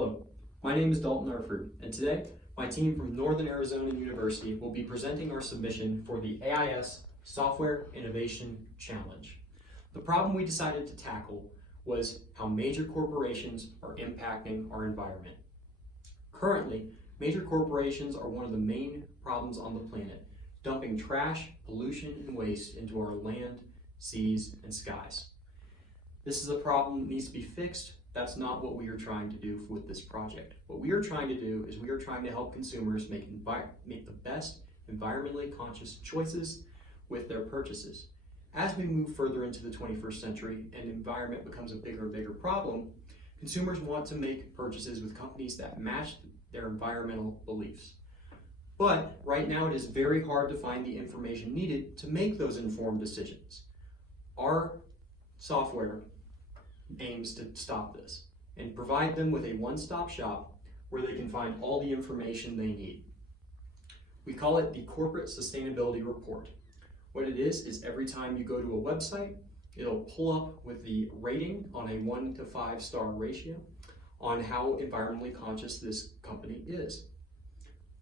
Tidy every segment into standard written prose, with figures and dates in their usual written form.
Hello, my name is Dalton Erford, and today my team from Northern Arizona University will be presenting our submission for the AIS Software Innovation Challenge. The problem we decided to tackle was how major corporations are impacting our environment. Currently, major corporations are one of the main problems on the planet, dumping trash, pollution, and waste into our land, seas, and skies. This is a problem that needs to be fixed. That's not what we are trying to do with this project. What we are trying to do is we are trying to help consumers make the best environmentally conscious choices with their purchases. As we move further into the 21st century and environment becomes a bigger and bigger problem, consumers want to make purchases with companies that match their environmental beliefs. But right now it is very hard to find the information needed to make those informed decisions. Our software aims to stop this and provide them with a one-stop shop where they can find all the information they need. We call it the Corporate Sustainability Report. What it is every time you go to a website, it'll pull up with the rating on a 1 to 5 star ratio on how environmentally conscious this company is.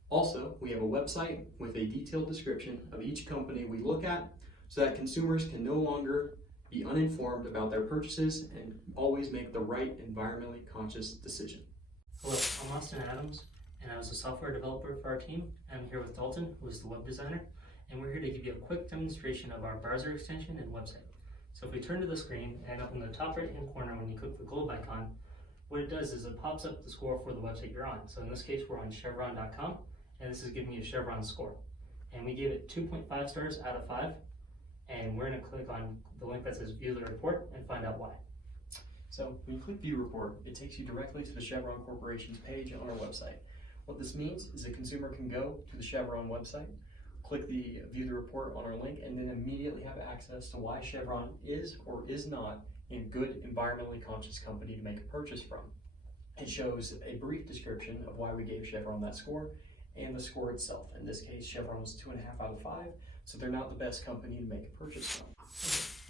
Also, we have a website with a detailed description of each company we look at so that consumers can no longer be uninformed about their purchases and always make the right environmentally conscious decision. Hello, I'm Austin Adams, and I was a software developer for our team. I'm here with Dalton, who is the web designer, and we're here to give you a quick demonstration of our browser extension and website. So if we turn to the screen, and up in the top right-hand corner when you click the globe icon, what it does is it pops up the score for the website you're on. So in this case, we're on chevron.com, and this is giving you a Chevron score. And we gave it 2.5 stars out of 5. And we're going to click on the link that says view the report and find out why. So when you click view report, it takes you directly to the Chevron Corporation's page on our website. What this means is a consumer can go to the Chevron website, click the view the report on our link, and then immediately have access to why Chevron is or is not a good environmentally conscious company to make a purchase from. It shows a brief description of why we gave Chevron that score and the score itself. In this case, Chevron was 2.5 out of 5. So they're not the best company to make a purchase from.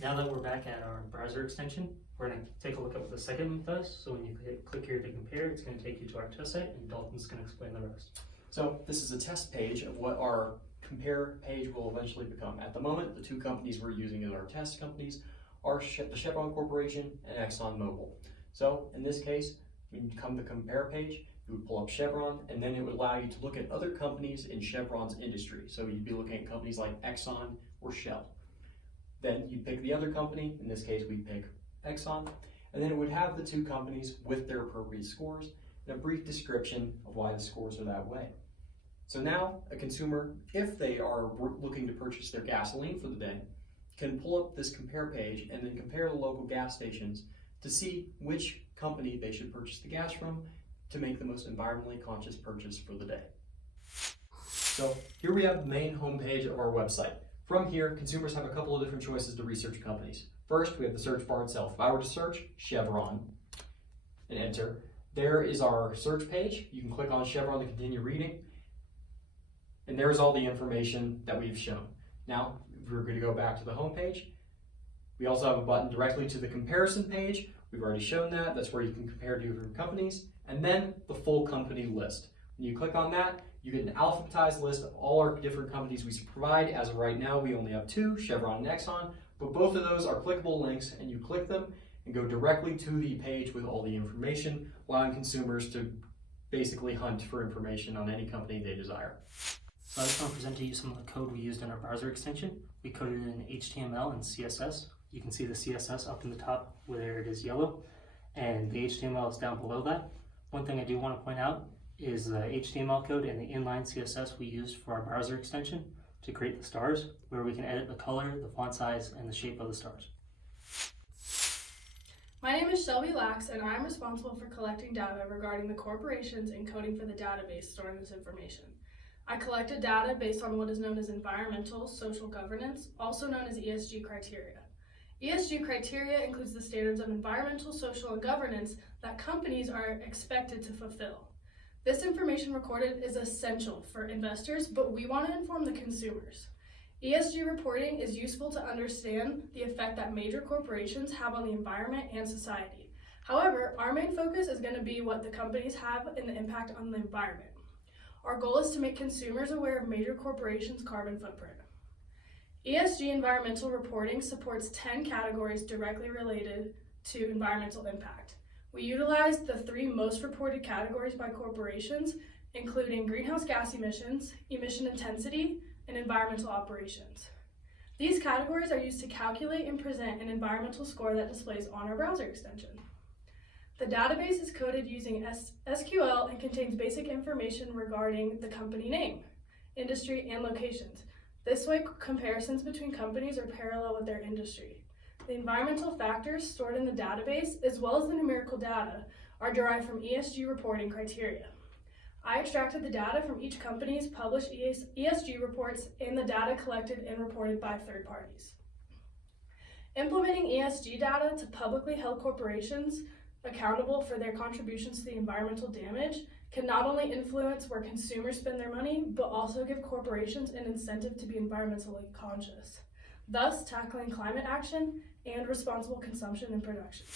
Now that we're back at our browser extension, we're going to take a look at what the second link does. So when you click here to compare, it's going to take you to our test site, and Dalton's going to explain the rest. So this is a test page of what our compare page will eventually become. At the moment, the two companies we're using as our test companies are the Chevron Corporation and ExxonMobil. So in this case, when you come to the compare page, you would pull up Chevron, and then it would allow you to look at other companies in Chevron's industry. So you'd be looking at companies like Exxon or Shell. Then you'd pick the other company, in this case we'd pick Exxon, and then it would have the two companies with their appropriate scores and a brief description of why the scores are that way. So now a consumer, if they are looking to purchase their gasoline for the day, can pull up this compare page and then compare the local gas stations to see which company they should purchase the gas from to make the most environmentally conscious purchase for the day. So here we have the main homepage of our website. From here, consumers have a couple of different choices to research companies. First, we have the search bar itself. If I were to search Chevron and enter, there is our search page. You can click on Chevron to continue reading. And there's all the information that we've shown. Now, if we're going to go back to the homepage, we also have a button directly to the comparison page. We've already shown that. That's where you can compare different companies. And then the full company list. When you click on that, you get an alphabetized list of all our different companies we provide. As of right now, we only have 2, Chevron and Exxon, but both of those are clickable links, and you click them and go directly to the page with all the information, allowing consumers to basically hunt for information on any company they desire. So I just want to present to you some of the code we used in our browser extension. We coded it in HTML and CSS. You can see the CSS up in the top where it is yellow, and the HTML is down below that. One thing I do want to point out is the HTML code and the inline CSS we used for our browser extension to create the stars, where we can edit the color, the font size, and the shape of the stars. My name is Shelby Lax, and I'm responsible for collecting data regarding the corporations and coding for the database storing this information. I collected data based on what is known as environmental social governance, also known as ESG criteria. ESG criteria includes the standards of environmental, social, and governance that companies are expected to fulfill. This information recorded is essential for investors, but we want to inform the consumers. ESG reporting is useful to understand the effect that major corporations have on the environment and society. However, our main focus is going to be what the companies have and the impact on the environment. Our goal is to make consumers aware of major corporations' carbon footprint. ESG environmental reporting supports 10 categories directly related to environmental impact. We utilize the 3 most reported categories by corporations, including greenhouse gas emissions, emission intensity, and environmental operations. These categories are used to calculate and present an environmental score that displays on our browser extension. The database is coded using SQL and contains basic information regarding the company name, industry, and locations. This way, comparisons between companies are parallel with their industry. The environmental factors stored in the database, as well as the numerical data, are derived from ESG reporting criteria. I extracted the data from each company's published ESG reports and the data collected and reported by third parties. Implementing ESG data to publicly held corporations accountable for their contributions to the environmental damage can not only influence where consumers spend their money, but also give corporations an incentive to be environmentally conscious, thus tackling climate action and responsible consumption and production.